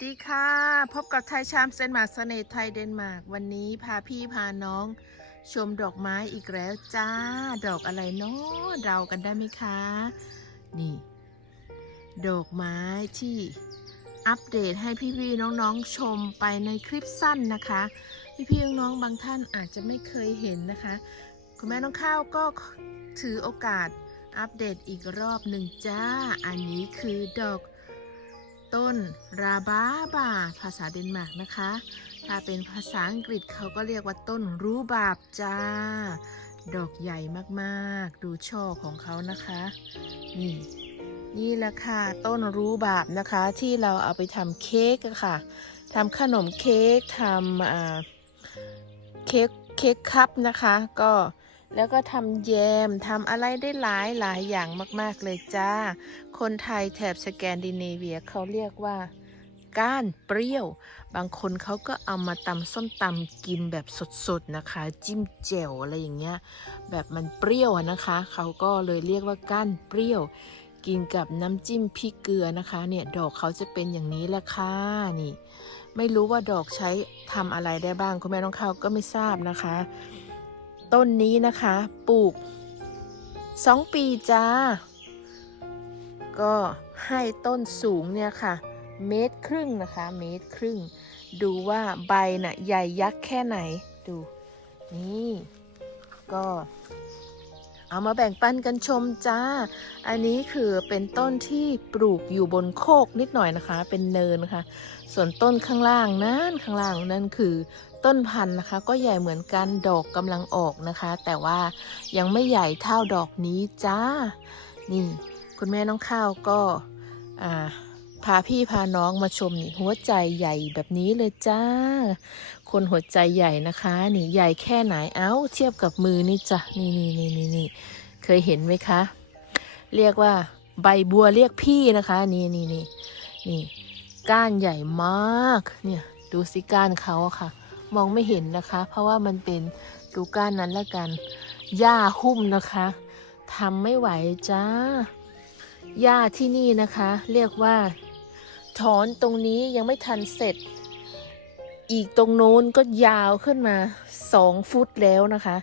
สวัสดีค่ะ พบกับไทยชามเซนมาร์กเสน่ห์ไทยเดนมาร์กวันนี้พาพี่พาน้อง ชมดอกไม้อีกแล้วจ้า ดอกอะไรเนาะเดากันได้ไหมคะ นี่ ดอกไม้ที่อัปเดตให้พี่ๆน้องๆชมไปในคลิปสั้นนะคะ พี่ๆน้องๆบางท่านอาจจะไม่เคยเห็นนะคะ คุณแม่น้องข้าวก็ถือโอกาสอัปเดตอีกรอบหนึ่งจ้า อันนี้คือดอก ต้นราบาบา ภาษาเดนมาร์กนะคะ ถ้าเป็นภาษาอังกฤษเขาก็เรียกว่าต้นรูบาบจ้า ดอกใหญ่มากๆ ดูช่อของเขานะคะ นี่นี่แหละค่ะต้นรูบาบนะคะที่เราเอาไปทำเค้กค่ะทำขนมเค้กทำเค้กเค้กคัพนะคะ ก็ แล้วก็ทำแยมทำอะไรได้หลายหลายอย่างมาก ๆ เลยจ้า คนไทยแถบสแกนดิเนเวียเขาเรียกว่า ก้านเปรี้ยว บางคนเขาก็เอามาตำส้มตำกินแบบสดๆนะคะ จิ้มแจ่วอะไรอย่างเงี้ย แบบมันเปรี้ยวนะคะ เขาก็เลยเรียกว่าก้านเปรี้ยว กินกับน้ำจิ้มพริกเกลือนะคะ เนี่ยดอกเขาจะเป็นอย่างนี้แหละค่ะนี่ ไม่รู้ว่าดอกใช้ทำอะไรได้บ้างคุณแม่น้องข้าวก็ไม่ทราบนะคะ ต้นนี้นะคะ ปลูกสองปีจ้า ก็ให้ต้นสูงเนี่ยค่ะ เมตรครึ่งนะคะ เมตรครึ่ง ดูว่าใบน่ะใหญ่ยักษ์แค่ไหน ดู นี่ ก็ เอามาแบ่งปันกันชมจ้า อันนี้คือเป็นต้นที่ปลูกอยู่บนโคกนิดหน่อยนะคะ เป็นเนินนะคะ ส่วนต้นข้างล่างนั้นข้างล่างนั่นคือ ต้นพันธุ์นะคะ ก็ใหญ่เหมือนกันดอกกำลังออกนะคะ แต่ว่ายังไม่ใหญ่เท่าดอกนี้จ้า นี่ คุณแม่น้องข้าวก็พาพี่พาน้องมาชมนี่หัวใจใหญ่แบบนี้เลยจ้า คนหัวใจใหญ่นะคะ นี่ใหญ่แค่ไหนเอ้า เทียบกับมือนี่จ้ะนี่นี่นี่นี่นี่เคยเห็นไหมคะ เรียกว่าใบบัวเรียกพี่นะคะ นี่นี่นี่นี่ก้านใหญ่มาก เนี่ย ดูสิก้านเขาค่ะ มองไม่เห็นนะคะ เพราะว่ามันเป็นดูก้านนั้นละกันหญ้าหุ้มนะคะทำไม่ไหวจ้าหญ้าที่นี่นะคะ เรียกว่า ถอนตรงนี้ยังไม่ทันเสร็จ อีกตรงโน้นก็ยาวขึ้นมาสองฟุตแล้วนะคะ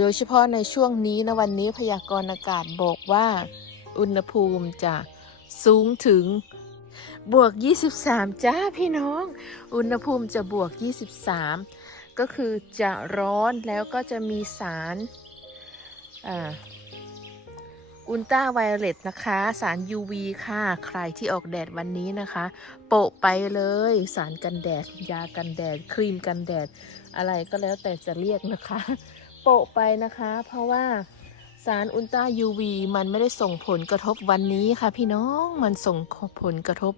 โดยเฉพาะในช่วงนี้นะวันนี้พยากรณ์อากาศบอกว่า อุณหภูมิจะสูงถึง บวก 23 จ้าพี่น้อง อุณหภูมิจะบวก 23 ก็คือจะร้อนแล้วก็จะมีสารอุลตราไวโอเลตนะคะ สาร UV ค่ะ ใครที่ออกแดดวันนี้นะคะ โปะไปเลย สารกันแดด ยากันแดด ครีมกันแดด อะไรก็แล้วแต่จะเรียกนะคะ โปะไปนะคะ เพราะว่า สารอุลตรา UV มันไม่ได้ส่งผลกระทบวันนี้ค่ะพี่น้องมันส่งผลกระทบ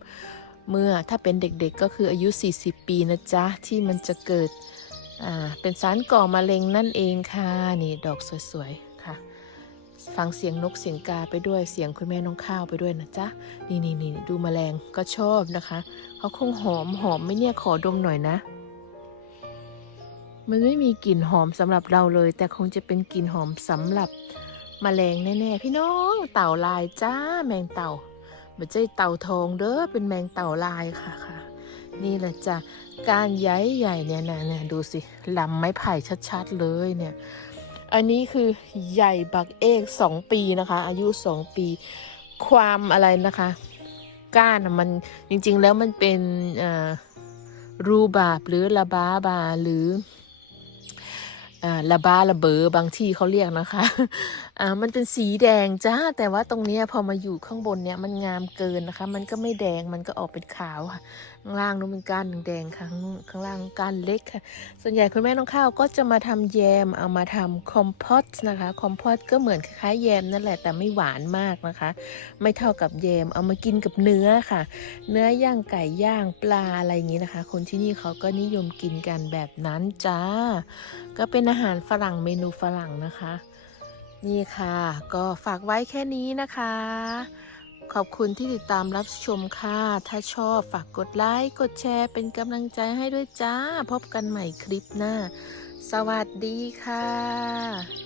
เมื่อถ้าเป็นเด็กๆก็คืออายุ 40 ปีนะจ๊ะ ที่มันจะเกิดเป็นสารก่อมะเร็งนั่นเองค่ะ นี่ดอกสวยๆค่ะ ฟังเสียงนกเสียงกาไปด้วยเสียงคุณแม่น้องข้าวไปด้วยนะจ๊ะ นี่นี่นี่ดูแมลงก็ชอบนะคะเขาคงหอมหอมไม่เนี่ยขอดมหน่อยนะ มันไม่มีกลิ่นหอมสำหรับเราเลย แต่คงจะเป็นกลิ่นหอมสำหรับ แมลงแน่ๆพี่น้องเต่าลายจ้าแมงเต่าไม่ใช่เต่าทองเด้อเป็นแมงเต่าลายค่ะค่ะ นี่แหละจ้ะการใหญ่ใหญ่เนี่ยนะเนี่ยดูสิลำไม้ไผ่ชัดๆเลยเนี่ย อันนี้คือใหญ่บักเอกสองปีนะคะ อายุสองปี ความอะไรนะคะ ก้านมันจริงๆแล้วมันเป็นอ่ารูบาบหรือละบาบาหรืออ่าละบาละเบอบางที่เขาเรียกนะคะอ่ามันเป็นสีแดงจ้าแต่ว่าตรงนี้พอมาอยู่ข้างบนเนี่ยมันงามเกินนะคะ มันก็ไม่แดงมันก็ออกเป็นขาวค่ะข้างล่างนู้นเป็นก้านแดงข้างข้างล่างก้านเล็กค่ะ ส่วนใหญ่คุณแม่น้องข้าวก็จะมาทำแยมเอามาทำคอมโพสนะคะคอมโพสก็เหมือนคล้ายๆแยมนั่นแหละแต่ไม่หวานมากนะคะ ไม่เท่ากับแยมเอามากินกับเนื้อค่ะ เนื้อย่างไก่ย่างปลาอะไรอย่างนี้นะคะ คนที่นี่เขาก็นิยมกินกันแบบนั้นจ้า ก็เป็นอาหารฝรั่งเมนูฝรั่งนะคะ นี่ค่ะ ก็ฝากไว้แค่นี้นะคะ ขอบคุณที่ติดตามรับชมค่ะ ถ้าชอบฝากกดไลค์ กดแชร์เป็นกำลังใจให้ด้วยจ้า พบกันใหม่คลิปหน้า สวัสดีค่ะ